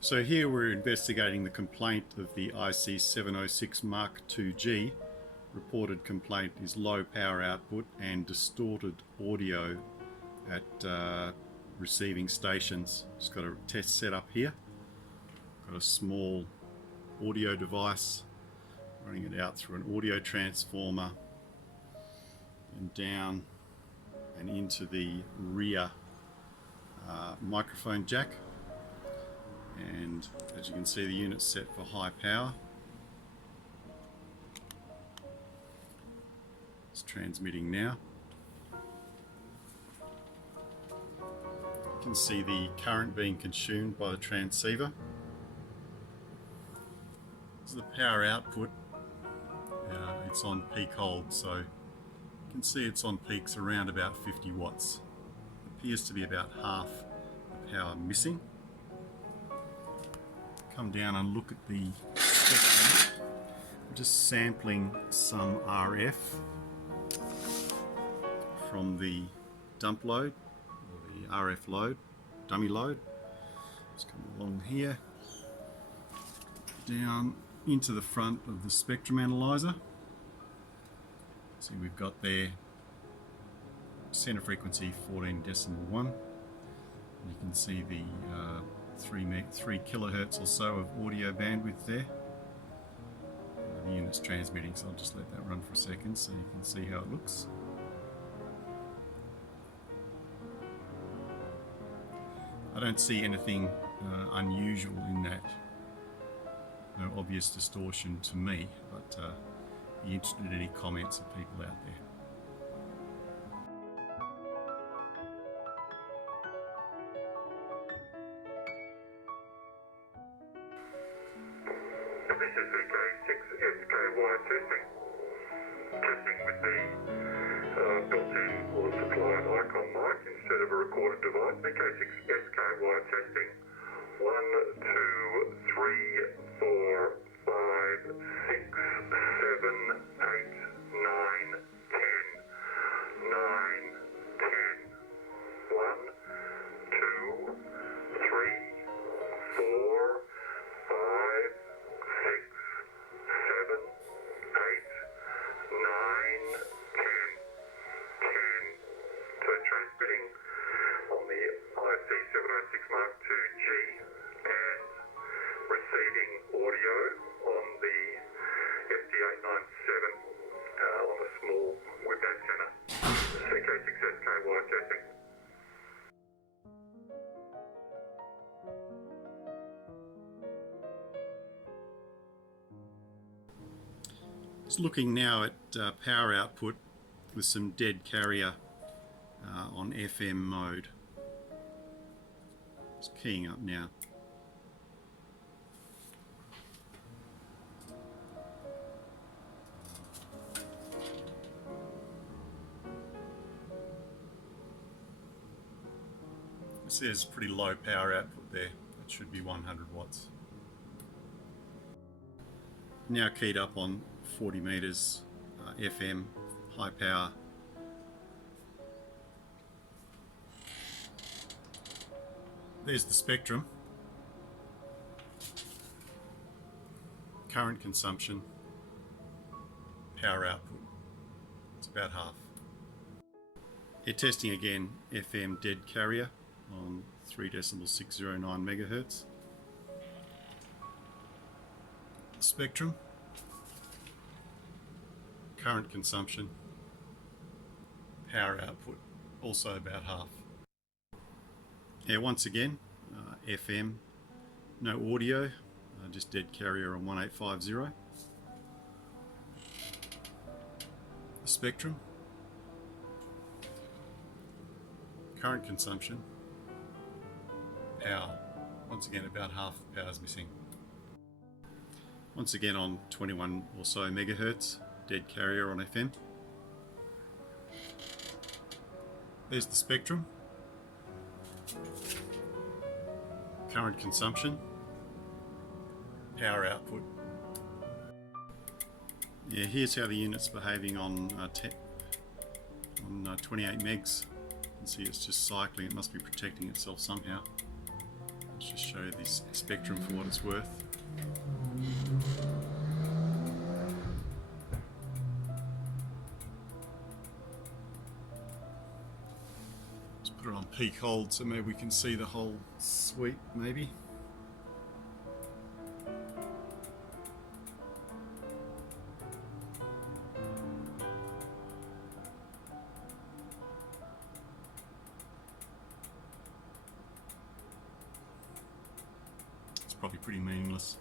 So here we're investigating the complaint of the IC706MKIIG. Reported complaint is low power output and distorted audio at receiving stations. Just got a test set up here. Got a small audio device, running it out through an audio transformer and down and into the rear microphone jack. And as you can see, the unit's set for high power. It's transmitting now. You can see the current being consumed by the transceiver. This is the power output. It's on peak hold, so you can see it's on peaks around about 50 watts. Appears to be about half the power missing. Come down and look at the spectrum. I'm just sampling some RF from the dump load, or the RF load, dummy load. Just come along here, down into the front of the spectrum analyzer. See, we've got there center frequency 14.1. You can see the 3 kilohertz or so of audio bandwidth there. The unit's transmitting, so I'll just let that run for a second so you can see how it looks. I don't see anything unusual in that. No obvious distortion to me, but be interested in any comments of people out there. This is IC706MKIIG testing. Testing with the built-in or supplied icon mic instead of a recorded device. IC706MKIIG testing. 1, 2, 3, 4, 5, 6, 7, 8, 9, 10. 1, 2, 3, 4, 5, 6, 7, 8, 9, 10. 10. So transmitting on the IC706MKIIG and receiving audio on the FT897 on a small whip antenna. CK6SKY testing. Just looking now at power output with some dead carrier on FM mode. It's keying up now. It says pretty low power output there. It should be 100 watts. Now keyed up on 40 meters FM, high power. There's the spectrum. Current consumption, power output. It's about half. Here testing again FM dead carrier on 3.609 megahertz. Spectrum. Current consumption, power output, also about half. Yeah, once again, FM, no audio, just dead carrier on 1850. The spectrum, current consumption, power, once again about half the power's missing. Once again on 21 or so megahertz, dead carrier on FM. There's the spectrum. Current consumption. Power output. Yeah, here's how the unit's behaving on 28 megs. You can see it's just cycling. It must be protecting itself somehow. Let's just show you this spectrum for what it's worth. Let's put it on peak hold so maybe we can see the whole suite, maybe. Probably pretty meaningless.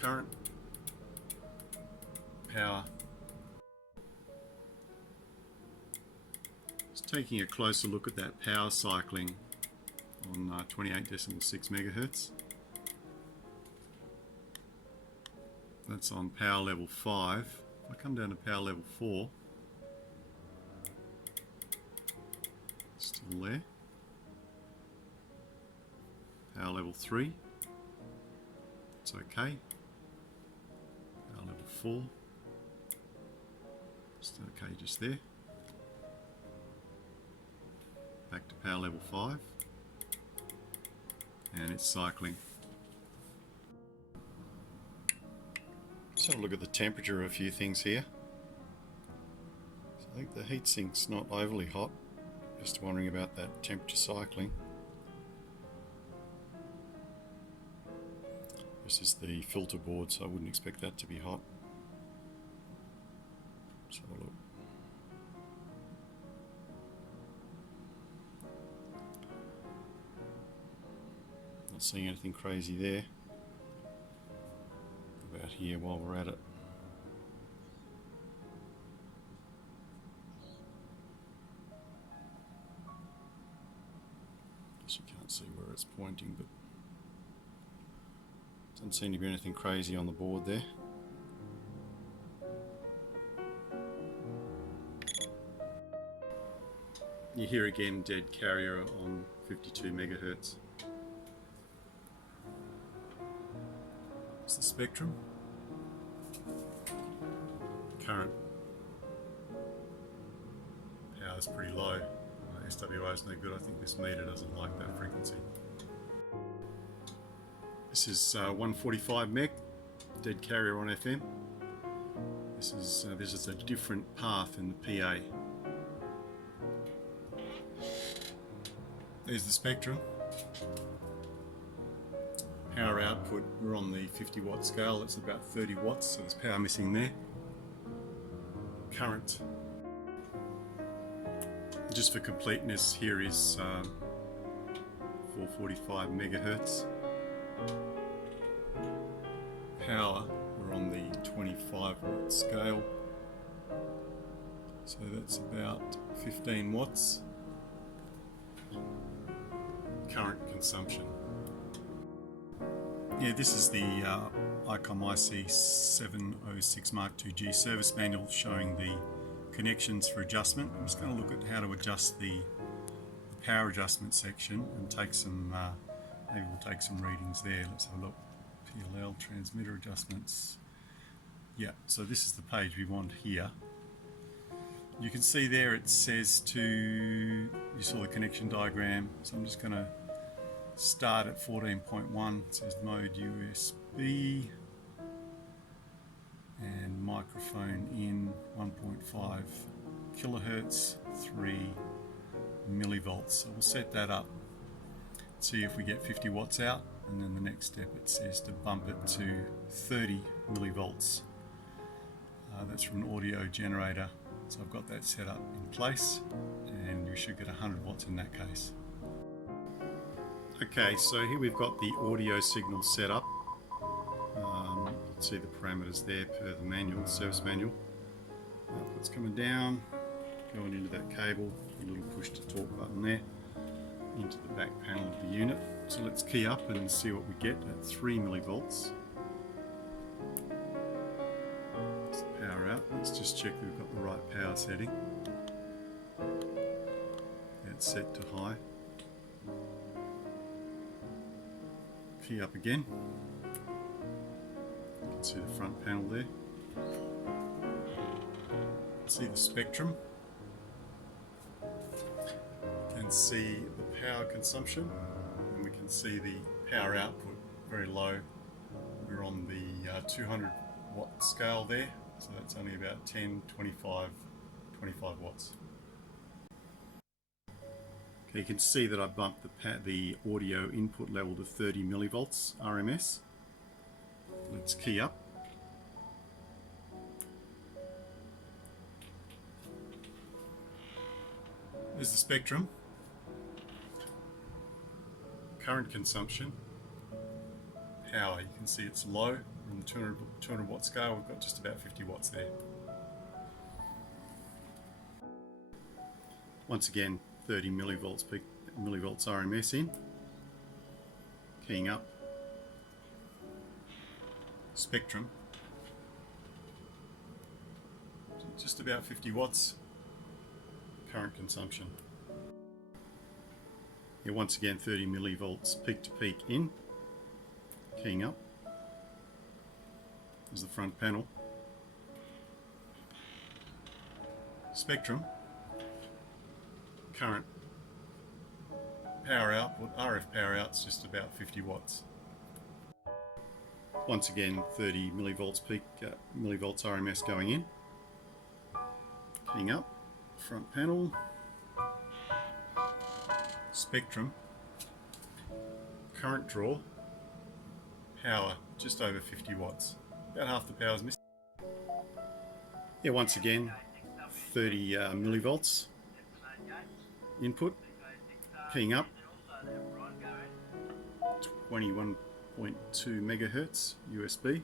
Current, power. Just taking a closer look at that power cycling on 28.6 megahertz. That's on power level 5. If I come down to power level 4, still there. Power level 3. It's okay. Power level 4. Just okay just there. Back to power level 5. And it's cycling. Let's have a look at the temperature of a few things here. So I think the heatsink's not overly hot. Just wondering about that temperature cycling. This is the filter board, so I wouldn't expect that to be hot. Let's have a look. Not seeing anything crazy there. About here while we're at it. Guess you can't see where it's pointing, but doesn't seem to be anything crazy on the board there. You hear again dead carrier on 52 megahertz. It's the spectrum. Current. Power's pretty low. SWR is no good. I think this meter doesn't like that frequency. This is 145 meg, dead carrier on FM. This is a different path in the PA. There's the spectrum. Power output, we're on the 50 watt scale, that's about 30 watts, so there's power missing there. Current. Just for completeness, here is 445 megahertz. Power, we're on the 25 watt scale, so that's about 15 watts. Current consumption. Yeah, this is the ICOM IC706MKIIG service manual showing the connections for adjustment. I'm just going to look at how to adjust the power adjustment section and take some, maybe we'll take some readings there. Let's have a look. PLL transmitter adjustments. Yeah, so this is the page we want here. You can see there it says you saw the connection diagram, so I'm just going to start at 14.1. It says mode USB and microphone in 1.5 kilohertz, 3 millivolts. So we'll set that up, see if we get 50 watts out, and then the next step it says to bump it to 30 millivolts. That's from an audio generator. So I've got that set up in place, and you should get 100 watts in that case. Okay, so here we've got the audio signal set up. You can see the parameters there per the manual, service manual. Output's coming down, going into that cable, a little push to talk button there, into the back panel of the unit. So let's key up and see what we get at 3 millivolts. That's the power out. Let's just check that we've got the right power setting. It's set to high. Key up again. You can see the front panel there. See the spectrum. You can see the power consumption, and we can can see the power output very low. We're on the 200 watt scale there, so that's only about 10, 25 watts. Okay, you can see that I bumped the audio input level to 30 millivolts RMS. Let's key up. There's the spectrum. Current consumption. Power, you can see it's low. On the 200 watt scale, we've got just about 50 watts there. Once again, 30 millivolts RMS in. Keying up. Spectrum. Just about 50 watts. Current consumption. Here once again 30 millivolts peak to peak in. Keying up. There's the front panel. Spectrum. Current. Power output, RF power out's just about 50 watts. Once again 30 millivolts peak, millivolts RMS going in. Keying up. Front panel. Spectrum. Current draw. Power just over 50 watts. About half the power is missing. Yeah, once again 30 millivolts input. Keying up. 21.2 megahertz USB.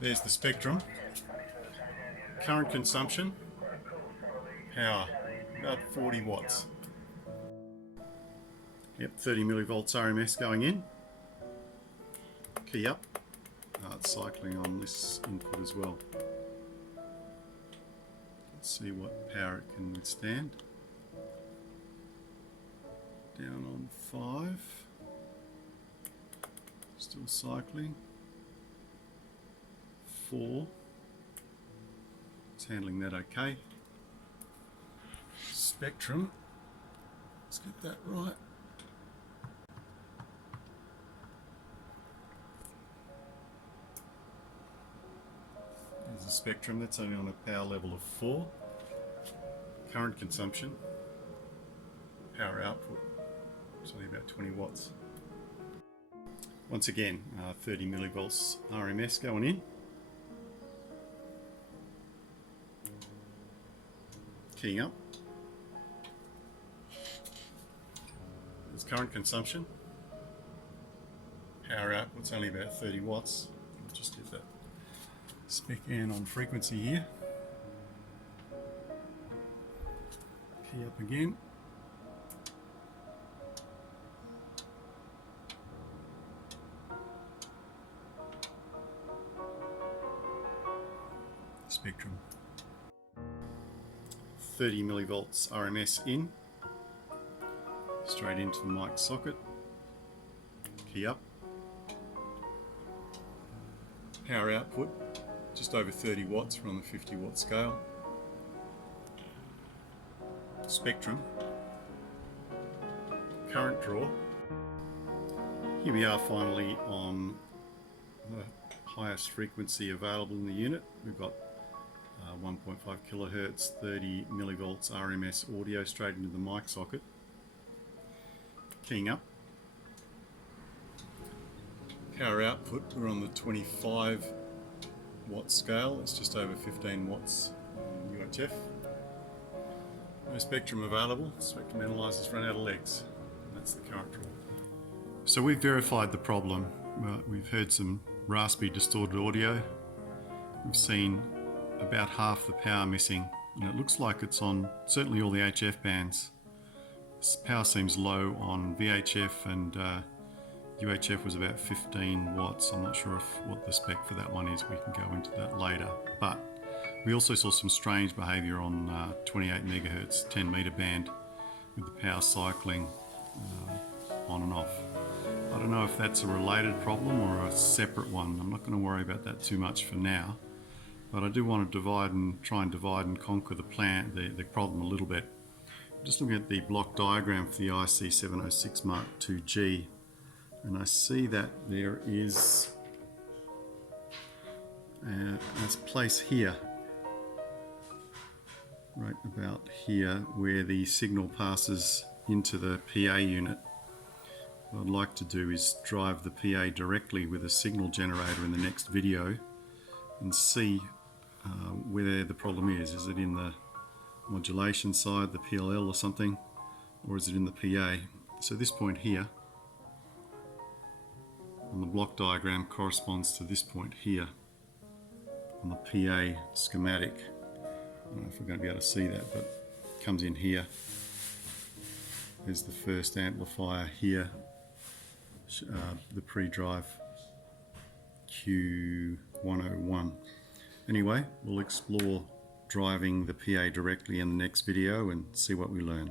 There's the spectrum. Current consumption. Power about 40 watts. Yep, 30 millivolts RMS going in. Key up. It's cycling on this input as well. Let's see what power it can withstand. Down on 5. Still cycling. 4. It's handling that okay. Spectrum. Let's get that right. There's the spectrum, that's only on a power level of 4. Current consumption. Power output. It's only about 20 watts. Once again, 30 millivolts RMS going in. Keying up. There's current consumption. Power output's only about 30 watts. I'll just get that spec in on frequency here. Key up again. Spectrum. 30 millivolts RMS in. Straight into the mic socket. Key up. Power output, just over 30 watts. We're on the 50 watt scale. Spectrum. Current draw. Here we are finally on the highest frequency available in the unit. We've got 1.5 kilohertz, 30 millivolts RMS audio straight into the mic socket. Keying up. Power output, we're on the 25 watt scale. It's just over 15 watts UHF. No spectrum available. Spectrum analyzer's run out of legs. And that's the current draw. So we've verified the problem. We've heard some raspy distorted audio. We've seen about half the power missing, and it looks like it's on certainly all the HF bands. This power seems low on VHF, and UHF was about 15 watts. I'm not sure what the spec for that one is. We can go into that later. But we also saw some strange behaviour on 28 megahertz, 10 meter band, with the power cycling on and off. I don't know if that's a related problem or a separate one. I'm not going to worry about that too much for now. But I do want to try and divide and conquer the problem a little bit. Just looking at the block diagram for the IC706MKIIG, and I see that there is a place here, right about here, where the signal passes into the PA unit. What I'd like to do is drive the PA directly with a signal generator in the next video and see where the problem is. Is it in the modulation side, the PLL or something, or is it in the PA? So this point here on the block diagram corresponds to this point here on the PA schematic. I don't know if we're going to be able to see that, but it comes in here. There's the first amplifier here, the pre-drive Q101. Anyway, we'll explore driving the PA directly in the next video and see what we learn.